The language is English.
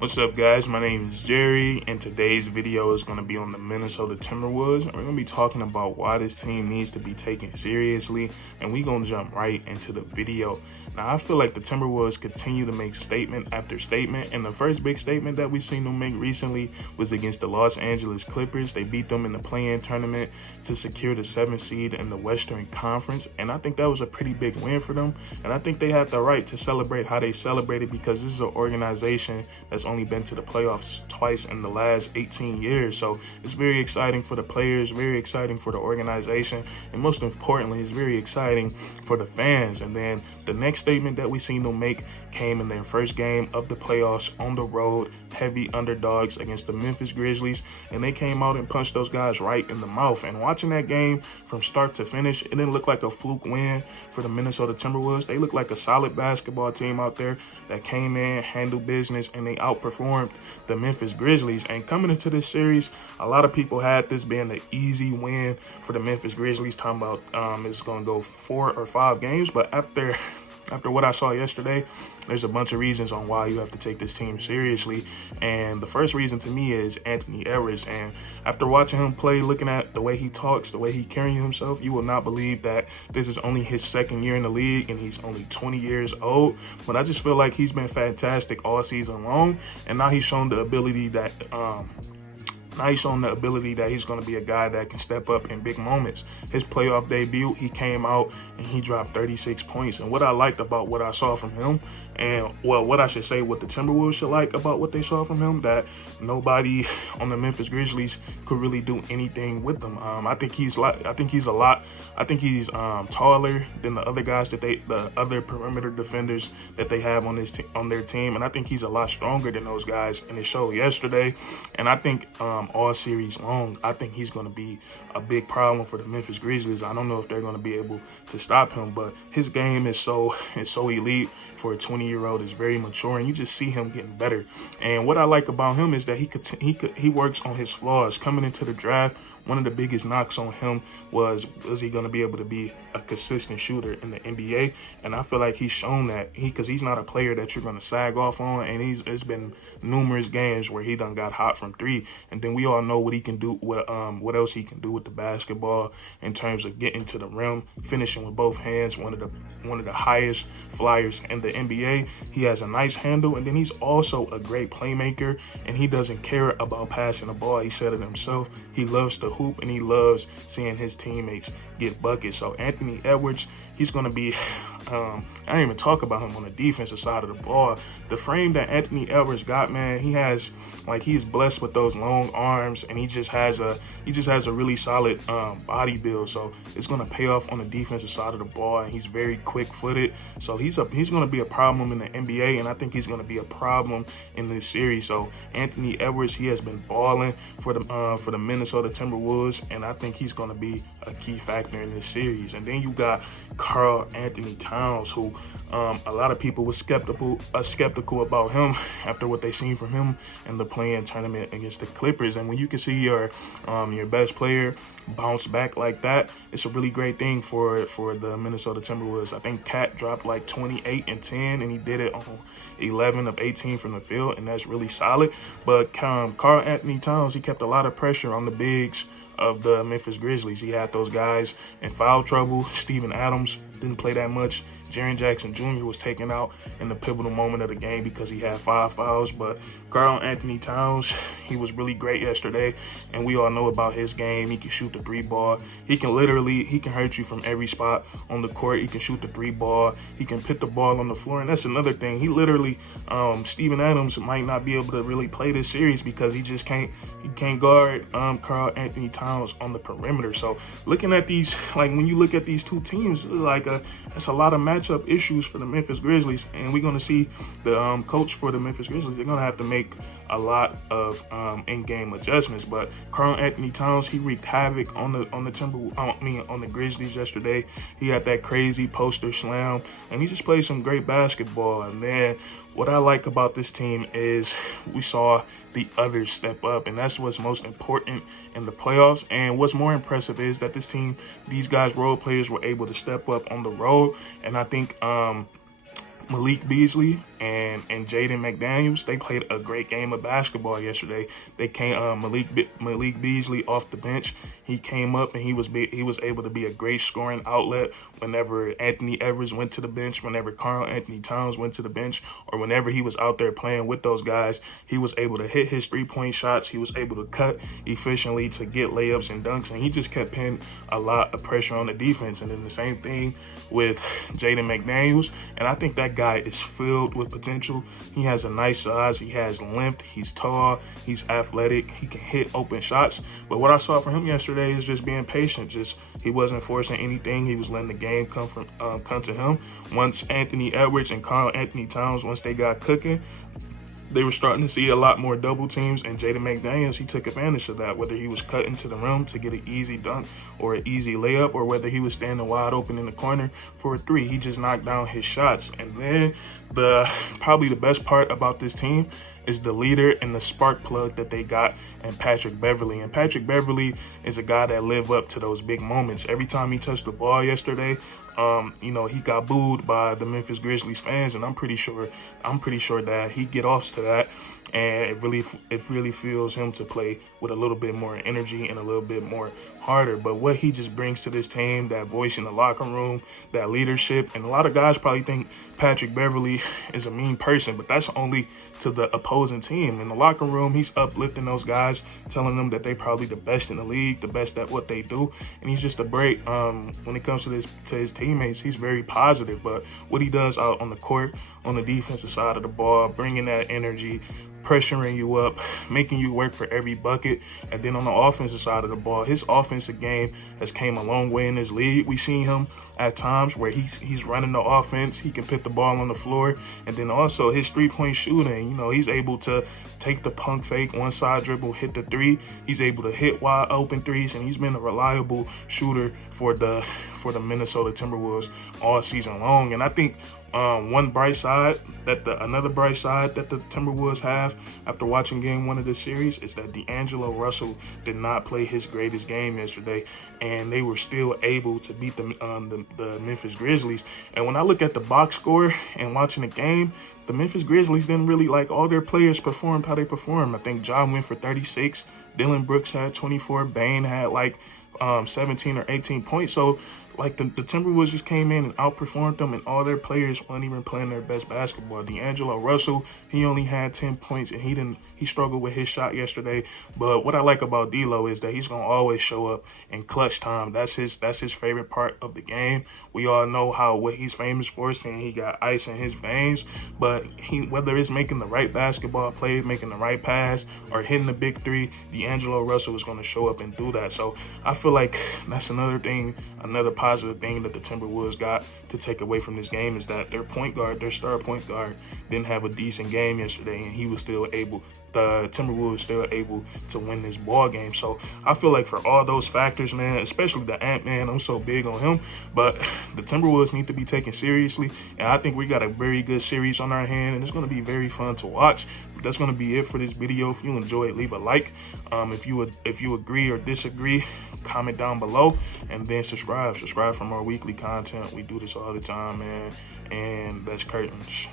What's up, guys? My name is Jerry, and today's video is going to be on the Minnesota Timberwolves. And we're going to be talking about why this team needs to be taken seriously, and we're going to jump right into the video. Now, I feel like the Timberwolves continue to make statement after statement, and the first big statement that we've seen them make recently was against the Los Angeles Clippers. They beat them in the play-in tournament to secure the 7th seed in the Western Conference, and I think that was a pretty big win for them, and I think they have the right to celebrate how they celebrated because this is an organization that's only been to the playoffs twice in the last 18 years. So it's very exciting for the players, very exciting for the organization, and most importantly, it's very exciting for the fans. And then the next statement that we seen them make came in their first game of the playoffs on the road, heavy underdogs against the Memphis Grizzlies, and they came out and punched those guys right in the mouth. And watching that game from start to finish, it didn't look like a fluke win for the Minnesota Timberwolves. They looked like a solid basketball team out there that came in, handled business, and they outperformed the Memphis Grizzlies. And coming into this series, a lot of people had this being an easy win for the Memphis Grizzlies, talking about it's going to go 4 or 5 games. But after what I saw yesterday, there's a bunch of reasons on why you have to take this team seriously. And the first reason to me is Anthony Edwards. And after watching him play, looking at the way he talks, the way he carrying himself, you will not believe that this is only his second year in the league and he's only 20 years old. But I just feel like he's been fantastic all season long. And now he's shown the ability that he's going to be a guy that can step up in big moments. His playoff debut, he came out and he dropped 36 points. And what I liked about what I saw from him, and well, what I should say, what the Timberwolves should like about what they saw from him, that nobody on the Memphis Grizzlies could really do anything with him. I think he's taller than the other guys the other perimeter defenders that they have on their team, and I think he's a lot stronger than those guys. And it showed yesterday. And I think all series long, I think he's going to be a big problem for the Memphis Grizzlies. I don't know if they're going to be able to stop him, but his game is so elite for a 20-year-old. It's very mature, and you just see him getting better. And what I like about him is that he works on his flaws. Coming into the draft, one of the biggest knocks on him was he going to be able to be a consistent shooter in the NBA? And I feel like he's shown that, because he's not a player that you're going to sag off on. And it's been numerous games where he done got hot from 3, and then we all know what he can do. What else he can do with the basketball in terms of getting to the rim, finishing with both hands. One of the highest flyers in the NBA. He has a nice handle, and then he's also a great playmaker. And he doesn't care about passing the ball. He said it himself. He loves to hoop, and he loves seeing his teammates get buckets. So Anthony Edwards, he's going to be, I didn't even talk about him on the defensive side of the ball. The frame that Anthony Edwards got, man, he's blessed with those long arms, and he just has a really solid body build. So it's going to pay off on the defensive side of the ball, and he's very quick-footed. So he's going to be a problem in the NBA, and I think he's going to be a problem in this series. So Anthony Edwards, he has been balling for the Minnesota Timberwolves, and I think he's going to be a key factor in this series. And then you got KarlAnthony Towns, who a lot of people were skeptical about him after what they seen from him in the play-in tournament against the Clippers. And when you can see your best player bounce back like that, it's a really great thing for the Minnesota Timberwolves. I think Cat dropped like 28 and 10, and he did it on 11 of 18 from the field, and that's really solid. But KarlAnthony Towns, he kept a lot of pressure on the bigs of the Memphis Grizzlies. He had those guys in foul trouble. Steven Adams didn't play that much. Jaren Jackson Jr. was taken out in the pivotal moment of the game because he had 5 fouls. But KarlAnthony Towns, he was really great yesterday, and we all know about his game. He can shoot the 3 ball. He can hurt you from every spot on the court. He can shoot the 3 ball. He can put the ball on the floor, and that's another thing. He literally, Steven Adams might not be able to really play this series because he can't guard KarlAnthony Towns on the perimeter. So looking at these, like when you look at these two teams, it's a lot of matchup issues for the Memphis Grizzlies, and we're going to see the coach for the Memphis Grizzlies. They're going to have to make a lot of in-game adjustments. But KarlAnthony Towns, he wreaked havoc on the Grizzlies yesterday. He had that crazy poster slam, and he just played some great basketball. And then what I like about this team is we saw the others step up, and that's what's most important in the playoffs. And what's more impressive is that this team, these guys, role players, were able to step up on the road. And I think Malik Beasley, and Jaden McDaniels, they played a great game of basketball yesterday. They came Malik Beasley off the bench. He came up and he was able to be a great scoring outlet whenever Anthony Edwards went to the bench, whenever KarlAnthony Towns went to the bench, or whenever he was out there playing with those guys. He was able to hit his three-point shots. He was able to cut efficiently to get layups and dunks, and he just kept putting a lot of pressure on the defense. And then the same thing with Jaden McDaniels, and I think that guy is filled with potential. He has a nice size. He has length. He's tall. He's athletic. He can hit open shots. But what I saw from him yesterday is just being patient. He wasn't forcing anything. He was letting the game come to him. Once Anthony Edwards and KarlAnthony Towns, once they got cooking, they were starting to see a lot more double teams, and Jaden McDaniels, he took advantage of that, whether he was cutting to the rim to get an easy dunk or an easy layup, or whether he was standing wide open in the corner for a three. He just knocked down his shots. And then probably the best part about this team is the leader and the spark plug that they got in Patrick Beverley. And Patrick Beverley is a guy that lived up to those big moments. Every time he touched the ball yesterday, he got booed by the Memphis Grizzlies fans, and I'm pretty sure that he get off to that, and it really feels him to play with a little bit more energy and a little bit more harder. But what he just brings to this team, that voice in the locker room, that leadership, and a lot of guys probably think Patrick Beverley is a mean person, but that's only to the opposing team. In the locker room, he's uplifting those guys, telling them that they probably the best in the league, the best at what they do, and he's just a great, when it comes to his teammates, he's very positive. But what he does out on the court, on the defensive side of the ball, bringing that energy, pressuring you up, making you work for every bucket. And then on the offensive side of the ball, his offensive game has came a long way in this league. We've seen him at times where he's running the offense, he can put the ball on the floor, and then also his three-point shooting. He's able to take the pump fake, one side dribble, hit the three. He's able to hit wide open threes, and he's been a reliable shooter for the Minnesota Timberwolves all season long. And I think another bright side that the Timberwolves have after watching game one of the series is that DAngelo Russell did not play his greatest game yesterday, and they were still able to beat the Memphis Grizzlies. And when I look at the box score and watching the game, the Memphis Grizzlies didn't really, all their players performed how they performed. I think John went for 36, Dylan Brooks had 24, Bane had 17 or 18 points. So the Timberwolves just came in and outperformed them, and all their players weren't even playing their best basketball. DAngelo Russell, he only had 10 points, and he struggled with his shot yesterday. But what I like about D'Lo is that he's gonna always show up in clutch time. That's his favorite part of the game. We all know what he's famous for, saying he got ice in his veins. But whether it's making the right basketball play, making the right pass, or hitting the big three, DAngelo Russell is gonna show up and do that. So I feel like that's another positive thing that the Timberwolves got to take away from this game, is that their star point guard, didn't have a decent game yesterday, and the Timberwolves still able to win this ball game. So I feel like for all those factors, man, especially the Ant-Man, I'm so big on him, but the Timberwolves need to be taken seriously, and I think we got a very good series on our hand, and it's going to be very fun to watch. But that's going to be it for this video. If you enjoy it, leave a like. If you agree or disagree, comment down below, and then subscribe for more weekly content. We do this all the time, man, and that's curtains.